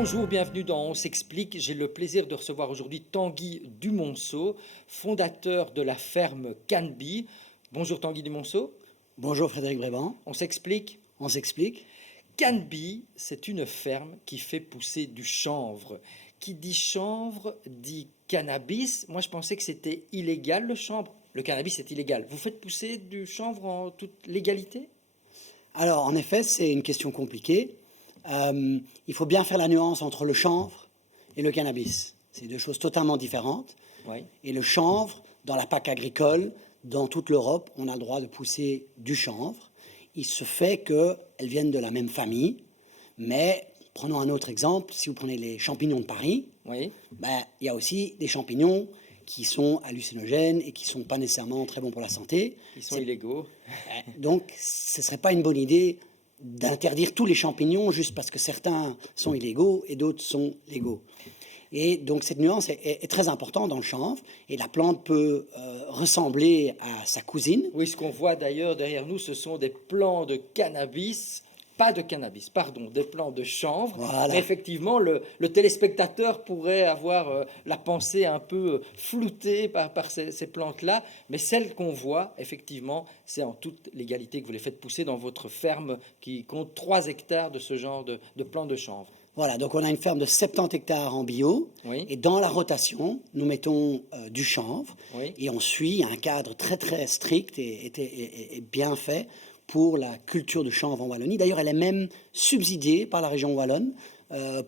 Bonjour, bienvenue dans On s'explique. J'ai le plaisir de recevoir aujourd'hui Tanguy Dumonceau, fondateur de la ferme Canby. Bonjour Tanguy Dumonceau. Bonjour Frédéric Bréban, On s'explique. on s'explique. Canby, c'est une ferme qui fait pousser du chanvre. Qui dit chanvre dit cannabis. Moi, je pensais que c'était illégal le chanvre. Le cannabis, c'est illégal. Vous faites pousser du chanvre en toute légalité? Alors en effet, c'est une question compliquée. Il faut bien faire la nuance entre le chanvre et le cannabis. C'est deux choses totalement différentes. Oui. Et le chanvre, dans la PAC agricole, dans toute l'Europe, on a le droit de pousser du chanvre. Il se fait qu'elles viennent de la même famille, mais prenons un autre exemple. Si vous prenez les champignons de Paris, Oui. il y a aussi des champignons qui sont hallucinogènes et qui ne sont pas nécessairement très bons pour la santé. Ils sont illégaux. Donc, ce ne serait pas une bonne idée d'interdire tous les champignons juste parce que certains sont illégaux et d'autres sont légaux. Et donc, cette nuance est très importante dans le chanvre. Et la plante peut ressembler à sa cousine. Oui, ce qu'on voit d'ailleurs derrière nous, ce sont des plants de cannabis, pas de cannabis, pardon, des plants de chanvre. Voilà. Mais effectivement, le téléspectateur pourrait avoir la pensée un peu floutée par ces plantes-là. Mais celles qu'on voit, effectivement, c'est en toute légalité que vous les faites pousser dans votre ferme qui compte 3 hectares de ce genre de plants de chanvre. Voilà, donc on a une ferme de 70 hectares en bio. Oui. Et dans la rotation, nous mettons du chanvre. Oui. Et on suit un cadre très très strict et bien fait pour la culture de chanvre en Wallonie. D'ailleurs, elle est même subsidiée par la région wallonne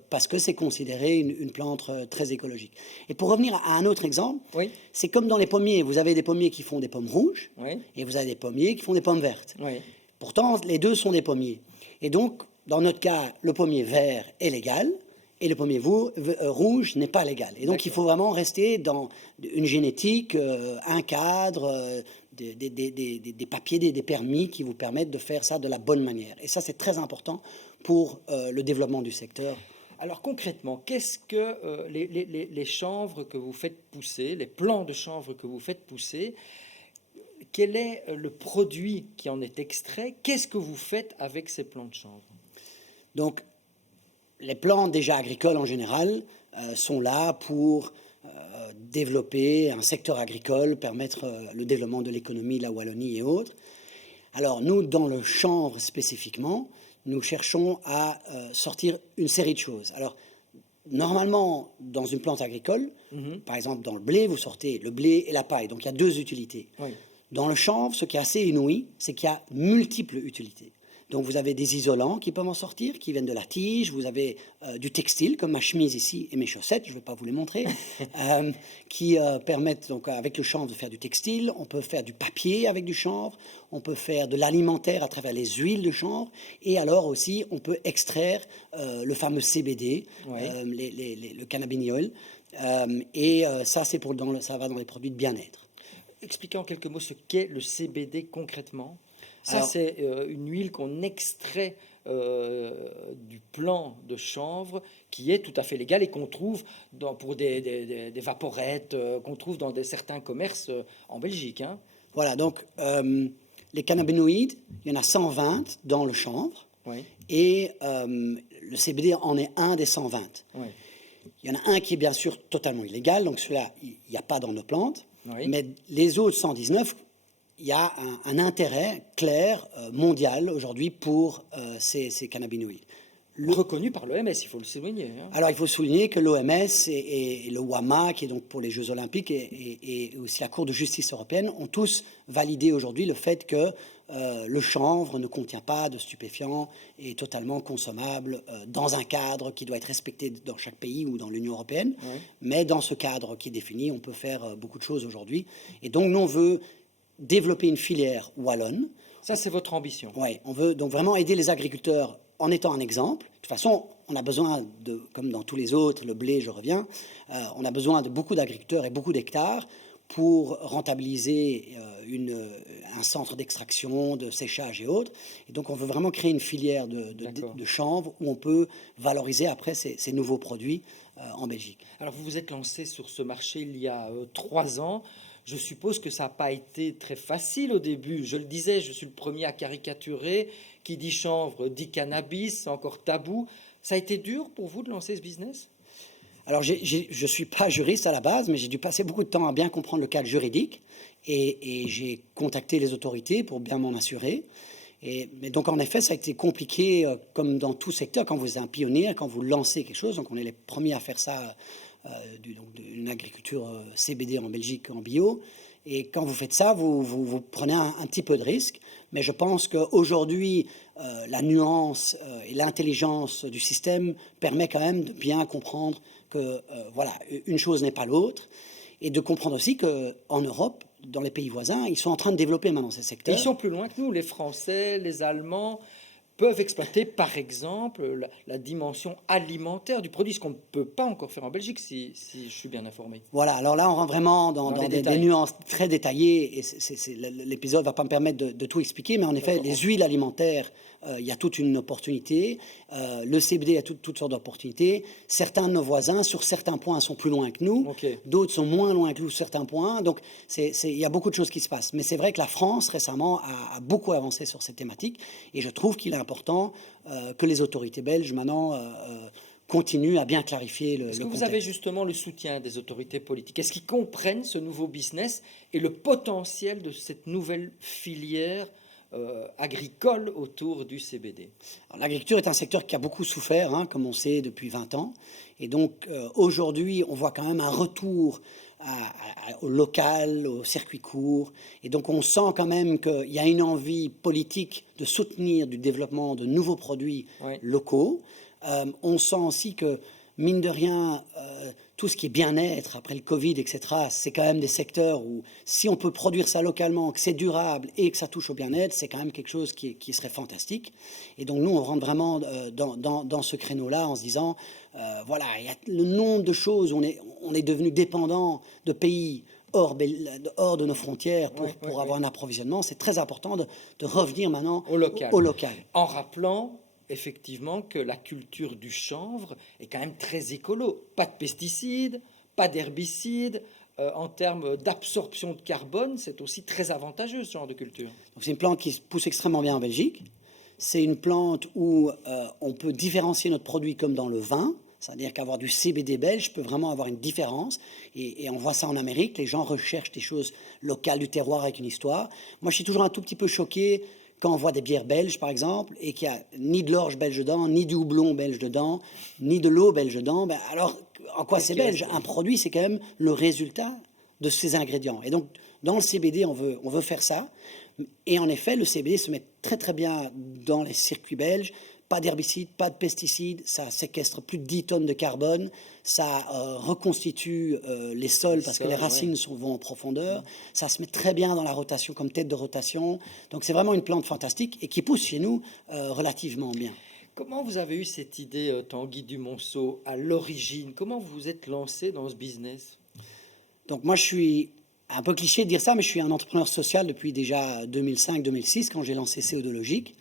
parce que c'est considéré une plante très écologique. Et pour revenir à un autre exemple, Oui. c'est comme dans les pommiers. Vous avez des pommiers qui font des pommes rouges Oui. et vous avez des pommiers qui font des pommes vertes. Oui. Pourtant, les deux sont des pommiers. Et donc, dans notre cas, le pommier vert est légal et le pommier rouge n'est pas légal. Et donc, il faut vraiment rester dans une génétique, un cadre, des papiers, des permis qui vous permettent de faire ça de la bonne manière. Et ça, c'est très important pour le développement du secteur. Alors concrètement, qu'est-ce que les chanvres que vous faites pousser, les plants de chanvre que vous faites pousser, quel est le produit qui en est extrait? Qu'est-ce que vous faites avec ces plants de chanvre? Donc, les plants déjà agricoles en général sont là pour développer un secteur agricole, permettre le développement de l'économie, la Wallonie et autres. Alors nous, dans le chanvre spécifiquement, nous cherchons à sortir une série de choses. Alors, normalement, dans une plante agricole, par exemple dans le blé, vous sortez le blé et la paille. Donc il y a deux utilités. Oui. Dans le chanvre, ce qui est assez inouï, c'est qu'il y a multiples utilités. Donc vous avez des isolants qui peuvent en sortir, qui viennent de la tige, vous avez du textile, comme ma chemise ici et mes chaussettes, je ne vais pas vous les montrer, qui permettent donc avec le chanvre de faire du textile. On peut faire du papier avec du chanvre, on peut faire de l'alimentaire à travers les huiles de chanvre, et alors aussi on peut extraire le fameux CBD, Oui. le cannabiniol, ça, ça va dans les produits de bien-être. Expliquez en quelques mots ce qu'est le CBD concrètement. Ça, Alors, c'est une huile qu'on extrait du plant de chanvre qui est tout à fait légal et qu'on trouve pour des vaporettes, qu'on trouve dans certains commerces en Belgique. Hein. Voilà, donc les cannabinoïdes, il y en a 120 dans le chanvre, Oui. et le CBD en est un des 120. Oui. Il y en a un qui est bien sûr totalement illégal, donc celui-là, il n'y a pas dans nos plantes, Oui. mais les autres 119, il y a un intérêt clair mondial aujourd'hui pour ces cannabinoïdes. Reconnu par l'OMS, il faut le souligner. Hein. Alors, il faut souligner que l'OMS et le WAMA, qui est donc pour les Jeux Olympiques, et aussi la Cour de justice européenne, ont tous validé aujourd'hui le fait que le chanvre ne contient pas de stupéfiants et est totalement consommable dans un cadre qui doit être respecté dans chaque pays ou dans l'Union européenne. Oui. Mais dans ce cadre qui est défini, on peut faire beaucoup de choses aujourd'hui. Et donc, nous, on veut développer une filière wallonne. Ça, c'est votre ambition. Oui, on veut donc vraiment aider les agriculteurs en étant un exemple. De toute façon, on a besoin de, comme dans tous les autres, le blé, je reviens, on a besoin de beaucoup d'agriculteurs et beaucoup d'hectares pour rentabiliser un centre d'extraction, de séchage et autres. Et donc, on veut vraiment créer une filière de chanvre où on peut valoriser après ces nouveaux produits en Belgique. Alors, vous vous êtes lancé sur ce marché il y a 3 ans. Je suppose que ça n'a pas été très facile au début. Je le disais, je suis le premier à caricaturer. Qui dit chanvre dit cannabis, c'est encore tabou. Ça a été dur pour vous de lancer ce business? Alors, je ne suis pas juriste à la base, mais j'ai dû passer beaucoup de temps à bien comprendre le cadre juridique. Et j'ai contacté les autorités pour bien m'en assurer. Mais donc, en effet, ça a été compliqué, comme dans tout secteur, quand vous êtes un pionnier, quand vous lancez quelque chose. Donc, on est les premiers à faire ça, donc d'une agriculture CBD en Belgique, en bio. Et quand vous faites ça, vous prenez un petit peu de risque. Mais je pense qu'aujourd'hui, la nuance et l'intelligence du système permet quand même de bien comprendre que, voilà, une chose n'est pas l'autre. Et de comprendre aussi qu'en Europe, dans les pays voisins, ils sont en train de développer maintenant ces Et secteurs. ils sont plus loin que nous, les Français, les Allemands peuvent exploiter, par exemple, la dimension alimentaire du produit, ce qu'on ne peut pas encore faire en Belgique, si je suis bien informé. Voilà, alors là, on rentre vraiment dans des nuances très détaillées, et l'épisode ne va pas me permettre de tout expliquer, mais en effet, les huiles alimentaires, il y a toute une opportunité. Le CBD a toutes sortes d'opportunités. Certains de nos voisins, sur certains points, sont plus loin que nous. Okay. D'autres sont moins loin que nous sur certains points. Donc, il y a beaucoup de choses qui se passent. Mais c'est vrai que la France, récemment, a beaucoup avancé sur cette thématique. Et je trouve qu'il est important que les autorités belges, maintenant, continuent à bien clarifier le Est-ce que contexte. vous avez justement le soutien des autorités politiques? Est-ce qu'ils comprennent ce nouveau business et le potentiel de cette nouvelle filière agricole autour du CBD? L'agriculture est un secteur qui a beaucoup souffert, hein, comme on sait, depuis 20 ans. Et donc, aujourd'hui, on voit quand même un retour au local, au circuit court. Et donc, on sent quand même qu'il y a une envie politique de soutenir du développement de nouveaux produits locaux. On sent aussi que, mine de rien, tout ce qui est bien-être après le Covid, etc., c'est quand même des secteurs où, si on peut produire ça localement, que c'est durable et que ça touche au bien-être, c'est quand même quelque chose qui serait fantastique. Et donc, nous, on rentre vraiment dans ce créneau-là en se disant, voilà, il y a le nombre de choses, on est devenu dépendant de pays hors de nos frontières pour avoir un approvisionnement. C'est très important de revenir maintenant au local. En rappelant effectivement que la culture du chanvre est quand même très écolo. Pas de pesticides, pas d'herbicides. En termes d'absorption de carbone, c'est aussi très avantageux ce genre de culture. Donc c'est une plante qui pousse extrêmement bien en Belgique. C'est une plante où on peut différencier notre produit comme dans le vin. C'est-à-dire qu'avoir du CBD belge peut vraiment avoir une différence. Et on voit ça en Amérique. Les gens recherchent des choses locales, du terroir avec une histoire. Moi, je suis toujours un tout petit peu choqué quand on voit des bières belges, par exemple, et qu'il n'y a ni de l'orge belge dedans, ni du houblon belge dedans, ni de l'eau belge dedans, ben alors en quoi c'est belge? Un produit, c'est quand même le résultat de ces ingrédients. Et donc, dans le CBD, on veut faire ça. Et en effet, le CBD se met très très bien dans les circuits belges. Pas d'herbicides, pas de pesticides, ça séquestre plus de 10 tonnes de carbone, ça reconstitue les sols parce que les racines vont en profondeur, ça se met très bien dans la rotation comme tête de rotation, donc c'est vraiment une plante fantastique et qui pousse chez nous relativement bien. Comment vous avez eu cette idée, Tanguy Dumonceau, à l'origine? Comment vous vous êtes lancé dans ce business? Donc moi je suis un peu cliché de dire ça, mais je suis un entrepreneur social depuis déjà 2005-2006 quand j'ai lancé CO2Logique.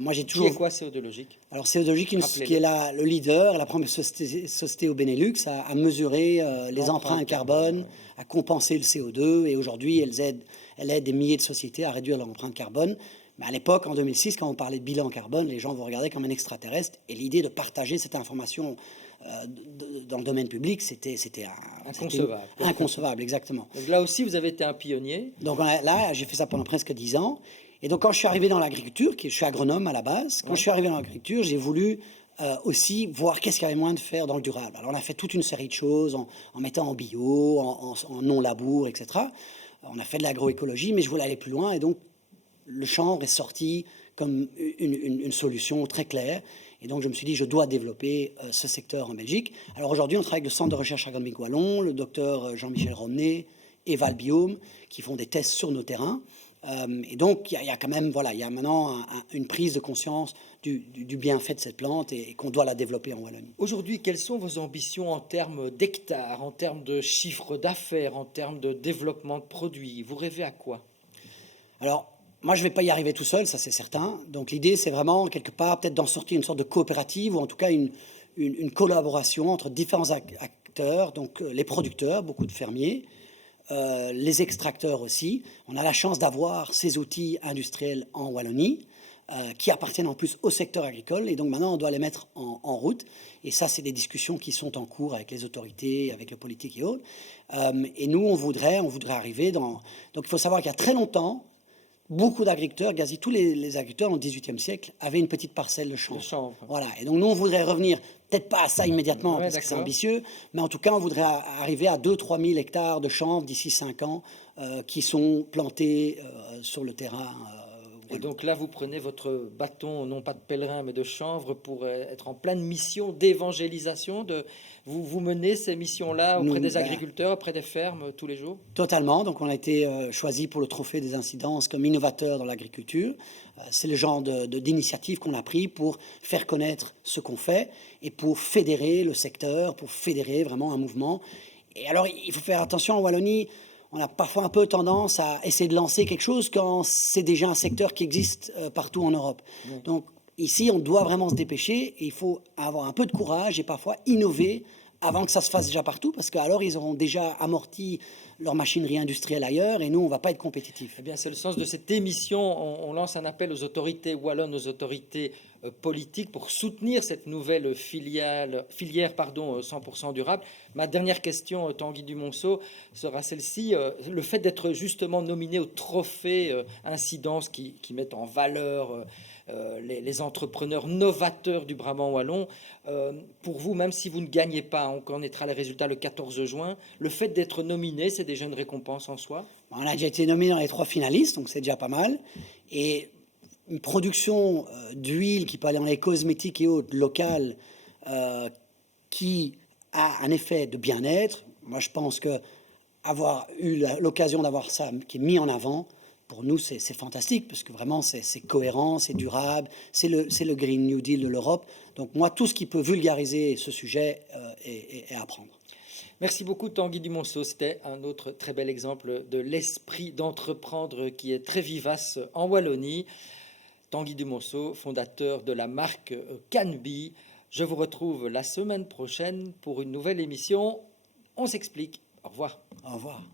Moi, j'ai toujours... Qui est quoi CO2Logique? Alors CO2Logique, qui est le leader, la première société au Benelux à mesurer les empreintes carbone, à compenser le CO2. Et aujourd'hui, elle aide des milliers de sociétés à réduire leur empreinte carbone. Mais à l'époque, en 2006, quand on parlait de bilan carbone, les gens vous regardaient comme un extraterrestre. Et l'idée de partager cette information dans le domaine public, c'était inconcevable. Inconcevable, exactement. Donc là aussi, vous avez été un pionnier. Donc là, j'ai fait ça pendant presque 10 ans. Et donc, quand je suis arrivé dans l'agriculture, je suis agronome à la base, quand je suis arrivé dans l'agriculture, j'ai voulu aussi voir qu'est-ce qu'il y avait moyen de faire dans le durable. Alors, on a fait toute une série de choses en mettant en bio, en non-labour, etc. On a fait de l'agroécologie, mais je voulais aller plus loin. Et donc, le chanvre est sorti comme une solution très claire. Et donc, je me suis dit, je dois développer ce secteur en Belgique. Alors, aujourd'hui, on travaille avec le Centre de recherche agronomique Wallon, le docteur Jean-Michel Romney et Val Biome, qui font des tests sur nos terrains. Et donc, il y a quand même, voilà, il y a maintenant une prise de conscience du bienfait de cette plante et qu'on doit la développer en Wallonie. Aujourd'hui, quelles sont vos ambitions en termes d'hectares, en termes de chiffre d'affaires, en termes de développement de produits? Vous rêvez à quoi? Alors, moi, je ne vais pas y arriver tout seul, ça c'est certain. Donc, l'idée, c'est vraiment, quelque part, peut-être d'en sortir une sorte de coopérative ou en tout cas une collaboration entre différents acteurs, donc les producteurs, beaucoup de fermiers, les extracteurs aussi. On a la chance d'avoir ces outils industriels en Wallonie. qui appartiennent en plus au secteur agricole. Et donc maintenant, on doit les mettre en route. Et ça, c'est des discussions qui sont en cours avec les autorités, avec le politique et autres. Et nous, on voudrait arriver dans... Donc il faut savoir qu'il y a très longtemps, beaucoup d'agriculteurs, quasi tous les agriculteurs au XVIIIe siècle, avaient une petite parcelle de chanvre. Le chanvre. Voilà. Et donc nous, on voudrait revenir, peut-être pas à ça immédiatement, Ouais, parce que c'est d'accord. ambitieux, mais en tout cas, on voudrait arriver à 2-3 000 hectares de chanvre d'ici 5 ans, qui sont plantés sur le terrain. Et donc là, vous prenez votre bâton, non pas de pèlerin, mais de chanvre, pour être en pleine mission d'évangélisation. Vous menez ces missions-là auprès des agriculteurs, auprès des fermes, tous les jours? Totalement. Donc, on a été choisi pour le trophée des incidences comme innovateur dans l'agriculture. C'est le genre d'initiative qu'on a pris pour faire connaître ce qu'on fait et pour fédérer le secteur, pour fédérer vraiment un mouvement. Et alors, il faut faire attention en Wallonie. On a parfois un peu tendance à essayer de lancer quelque chose quand c'est déjà un secteur qui existe partout en Europe. Oui. Donc ici, on doit vraiment se dépêcher et il faut avoir un peu de courage et parfois innover avant que ça se fasse déjà partout, parce qu'alors ils auront déjà amorti leur machinerie industrielle ailleurs et nous, on ne va pas être compétitifs. Eh bien, c'est le sens de cette émission. On lance un appel aux autorités wallonnes, aux autorités politiques pour soutenir cette nouvelle filière 100% durable. Ma dernière question, Tanguy Dumonceau, sera celle-ci. Le fait d'être justement nominé au trophée Incidence qui met en valeur les entrepreneurs novateurs du Brabant wallon, pour vous, même si vous ne gagnez pas, on connaîtra les résultats le 14 juin, le fait d'être nominé, c'est déjà une récompense en soi? On a déjà été nominé dans les 3 finalistes, donc c'est déjà pas mal. Et une production d'huile qui peut aller dans les cosmétiques et autres locales, qui a un effet de bien-être. Moi, je pense que avoir eu l'occasion d'avoir ça qui est mis en avant, pour nous, c'est fantastique, parce que vraiment, c'est cohérent, c'est durable, c'est le Green New Deal de l'Europe. Donc moi, tout ce qui peut vulgariser ce sujet est à prendre. Merci beaucoup Tanguy Dumonceau, c'était un autre très bel exemple de l'esprit d'entreprendre qui est très vivace en Wallonie. Tanguy Dumonceau, fondateur de la marque Canby. Je vous retrouve la semaine prochaine pour une nouvelle émission. On s'explique. Au revoir. Au revoir.